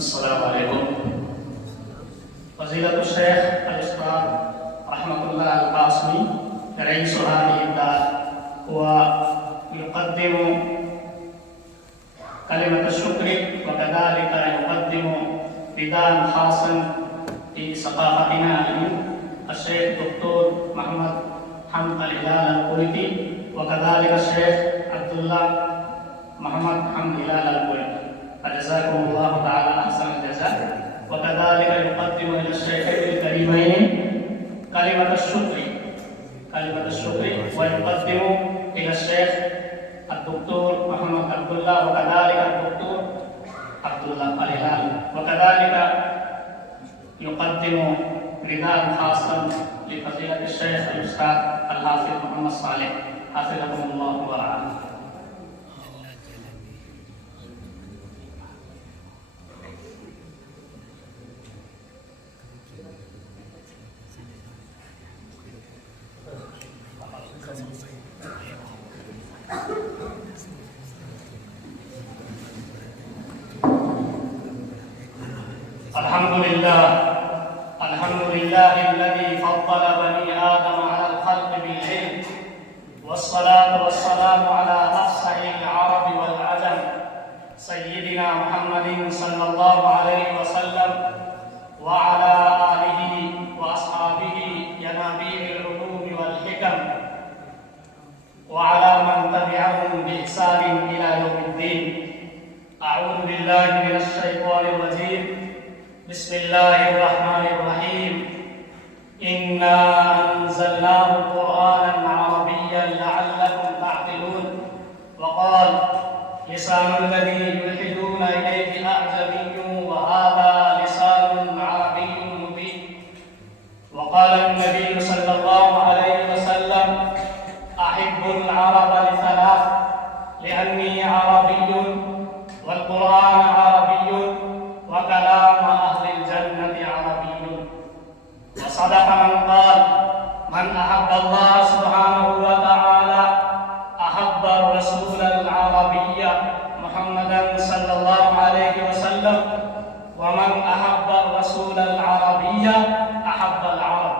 السلام عليكم. فضيلة الشيخ الأستاذ رحمة الله القاسمي رئيس هذه الدار هو يقدم كلمة الشكر، وكذلك يقدم نداء خاصا في ثقافتنا الشيخ الدكتور محمد حمد الهلال الكويتي، وكذلك الشيخ عبد الله محمد حمد الهلال الكويتي، فجزاكم الله تعالى احسن الجزاء. وكذلك يقدم الى الشيخين الكريمين كلمة الشكر ويقدم الى الشيخ الدكتور محمد عبد الله وكذلك الدكتور عبد الله الهلال، وكذلك يقدم نداء خاصا لفضيلة الشيخ الأستاذ الحافظ محمد صالح حفظكم الله ورعاه. الحمد لله الذي فضل بني آدم على الخلق بالعلم، والصلاة والسلام على أفصح العرب والعجم سيدنا محمد صلى الله عليه وسلم وعلى آله وأصحابه ينابيع العلوم والحكم، وعلى من تبعهم بإحسان إلى يوم الدين. أعوذ بالله من الشيطان الرجيم. بسم الله الرحمن الرحيم. إنا أنزلناه قرآنا عربيا لعلكم تعقلون. وقال لسان الذي يلحدون إليه أعجمي وهذا لسان عربي مبين. وقال النبي صلى الله عليه وسلم أحب العرب لثلاث: لأني عربي والقرآن عربي وكلام أهل الجنة عربي. وصدق من قال: من أحب الله سبحانه وتعالى أحب الرسول العربي محمدا صلى الله عليه وسلم، ومن أحب الرسول العربي أحب العرب،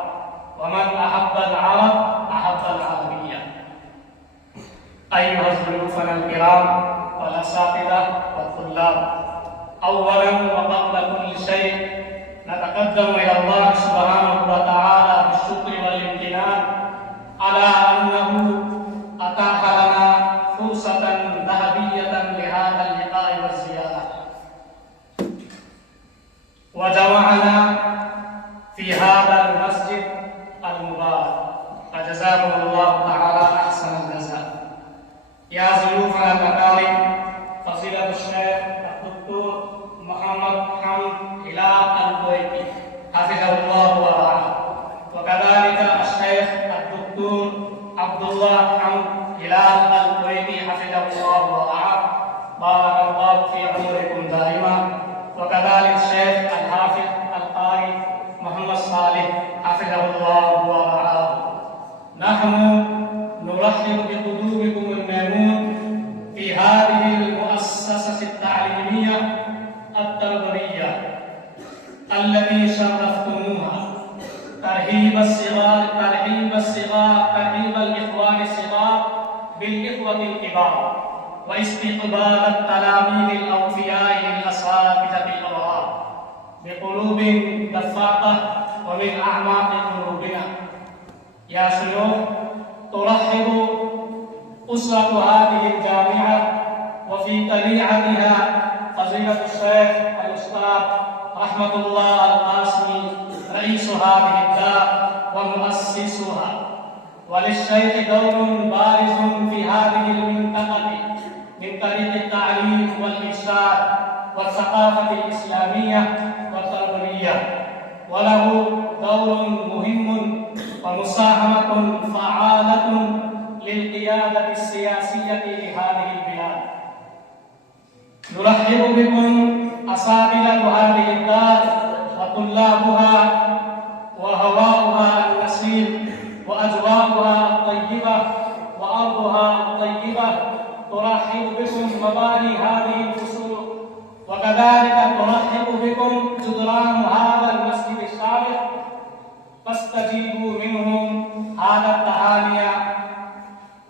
ومن أحب العرب أحب العربية. أيها ضيوفنا الكرام والأساتذة والطلاب، أولا وقبل كل شيء نتقدم إلى الله سبحانه وتعالى بالشكر والامتنان على أنه أتاح لنا فرصة ذهبية لهذا اللقاء والزيارة، وجمعنا في هذا المسجد المبارك، فجزاكم الله تعالى أحسن الجزاء. يا ضيوفنا الأكارم، فضيلة الشيخ الدكتور محمد حمد هلال الكويتي حفظه الله ورعاه، وكذلك الشيخ الدكتور عبد الله حمد هلال الكويتي حفظه الله ورعاه، بارك الله في عمركم دائما. وكذلك الشيخ الحافظ القارئ محمد صالح حفظه الله ورعاه. نحن نرحب بقدومكم الميمون في هذه المؤسسة التعليمية التربوية التي شرفتموها ترحيب الإخوان الصغار بالإخوة الكبار، واستقبال التلاميذ الأوفياء للأساتذة الأبرار بقلوب دفاقة ومن أعماق قلوبنا. يا شيوخ، ترحب أسرة هذه الجامعة وفي طليعتها فضيلة الشيخ الأستاذ رحمة الله القاسمي رئيس هذه الدار ومؤسسها، وللشيخ دور بارز في هذه المنطقة من طريق التعليم والإرشاد والثقافة الإسلامية والتربوية، وله دور مهم ومساهمة فعالة للقيادة السياسية لهذه البلاد. نرحب بكم أساتذة هذه الدار وطلابها، وهواؤها النسيم وأجواؤها الطيبة وأرضها الطيبة. ترحب بكم مباني هذه الفصول، وكذلك ترحب يرحب بكم جدران هذا المسجد الشارع فاستجيبوا منهم هذا التهاني،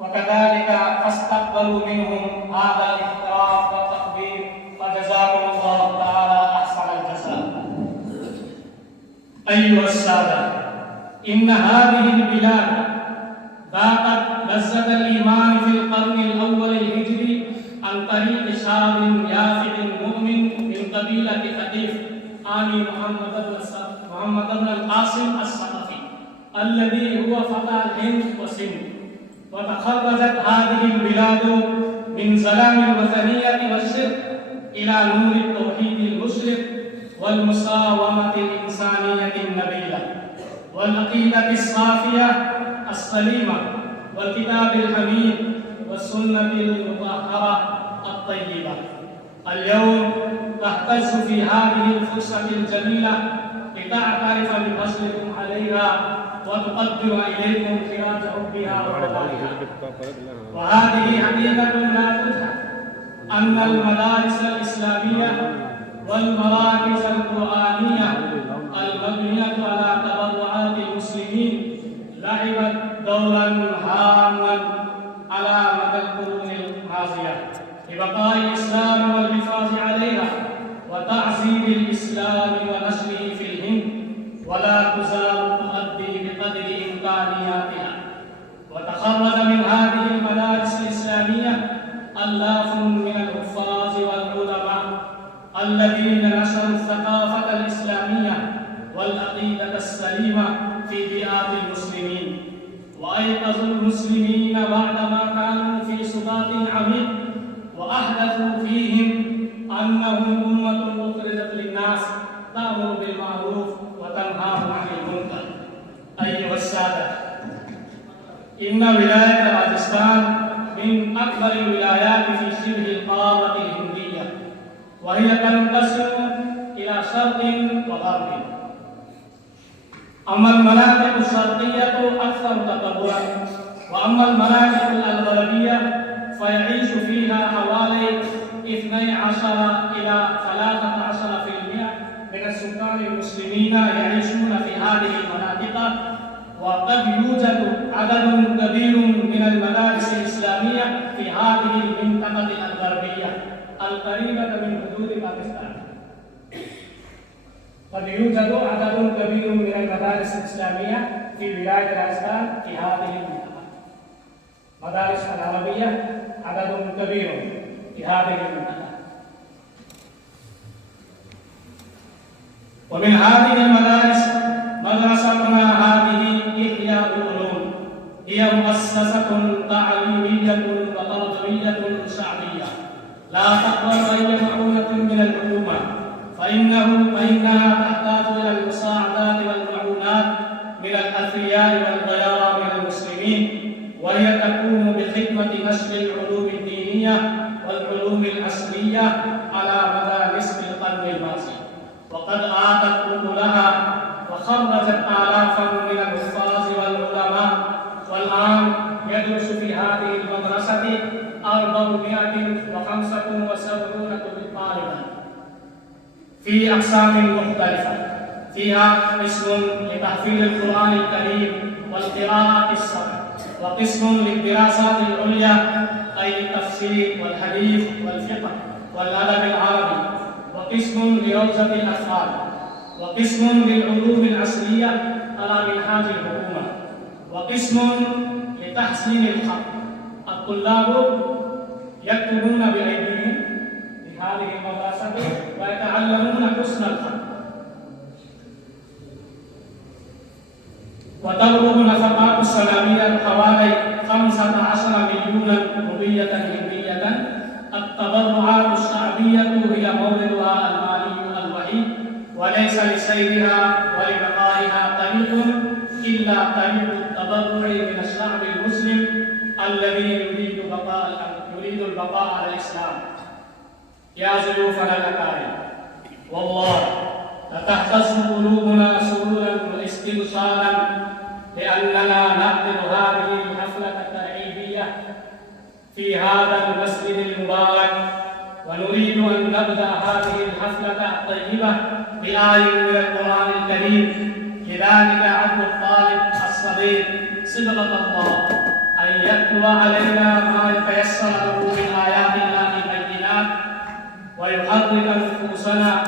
وكذلك فاستقبلوا منهم هذا الاحترام والتقدير، فجزاكم الله تعالى احسن الجزاء. ايها الساده، ان هذه البلاد ذاقت لذة الإيمان في القرن الأول الهجري عن طريق شاب يافع مؤمن من قبيلة ثقيف آل محمد بن القاسم الثقفي الذي هو فتى الهند وسند. وتخرجت هذه البلاد من ظلام الوثنية والشرك إلى نور التوحيد المشرق والمساومة الإنسانية النبيلة والعقيدة الصافية السليمة والكتاب الحميد والسنة المطهرة الطيبة. اليوم تهتز في هذه الفرصة الجميلة لتعترف بفضلكم عليها وتقدم إليكم خراج حبها ووفائها. وهذه حقيقة لا تجحد أن المدارس الإسلامية والمراكز القرآنية المبنية على تبرعات المسلمين لعبت دورا هاما على مدى القرون الماضية لبقاء الإسلام والحفاظ عليها وتعزيز الإسلام ونشره في الهند، ولا تزال تؤدي بقدر إمكانياتها. وتخرج من هذه المدارس الإسلامية آلاف من الحفاظ والعلماء الذين نشروا الثقافة الإسلامية والعقيدة السليمة في بيئات المسلمين، وأيقظوا المسلمين بعدما كانوا في سبات عميق، وأحدثوا فيهم أنهم أمة أخرجت للناس تأمر بالمعروف وتنهى عن المنكر. أيها السادة، إن ولاية راجستان من أكبر الولايات في شبه القارة الهندية، وهي تنقسم إلى شرق وغرب. أما المناطق الشرقية أكثر تطورا، وأما المناطق الغربية فيعيش فيها حوالي 12 إلى 13% من السكان المسلمين يعيشون في هذه المناطق. وقد يوجد عدد كبير من المدارس الإسلامية في هذه المنطقة الغربية القريبة من حدود باكستان. قد يوجد عدد كبير من المدارس الإسلامية في ولاية راجستان في هذه المنطقة. مدارس العربية عدد كبير في هذه المنطقة. ومن هذه المدارس مدرستنا هذه إحياء العلوم، هي مؤسسة تعليمية وتربوية شعبية لا تقبل أي معونة من الحكومة، فإنها تحتاج إلى المساعدات والمعونات من الأثرياء والغيار من المسلمين، وهي تقوم بخدمة نشر العلوم الدينية والعلوم العصرية على مدى نصف القرن الماضي، وقد آتت أكلها وخرجت آلافا من الحفاظ والعلماء. والآن يدرس في هذه المدرسة 475 طالبا في أقسام مختلفة، فيها قسم لتحفيظ القرآن الكريم والقراءة السبع، وقسم للدراسات العليا أي التفسير والحديث والفقه والأدب العربي، وقسم لروضة الأطفال، وقسم للعلوم العصرية على منهاج الحكومة، وقسم لتحسين الخط. الطلاب يكتبون بأيديهم في هذه المدرسة ويتعلمون حسن الخط. وتبلغ نفقات السنوية حوالي 15 مليونا روبية هندية. التبرعات الشعبية هي موردها المالي الوحيد، وليس لسيرها ولبقائها طريق إلا طريق التبرع من الشعب المسلم الذي يريد البقاء على الإسلام. يا ضيوفنا الأكارم، والله لتهتز قلوبنا سرورا واستبشارا لأننا نعقد هذه الحفلة الترحيبية في هذا المسجد المبارك، ونريد أن نبدأ هذه الحفلة الكلمة الطيبة بآية من القرآن الكريم. لذلك عبد الطالب الصغير صبغة الله أن يتلو علينا ما يتيسر له من آيات الله البينات ويحرك نفوسنا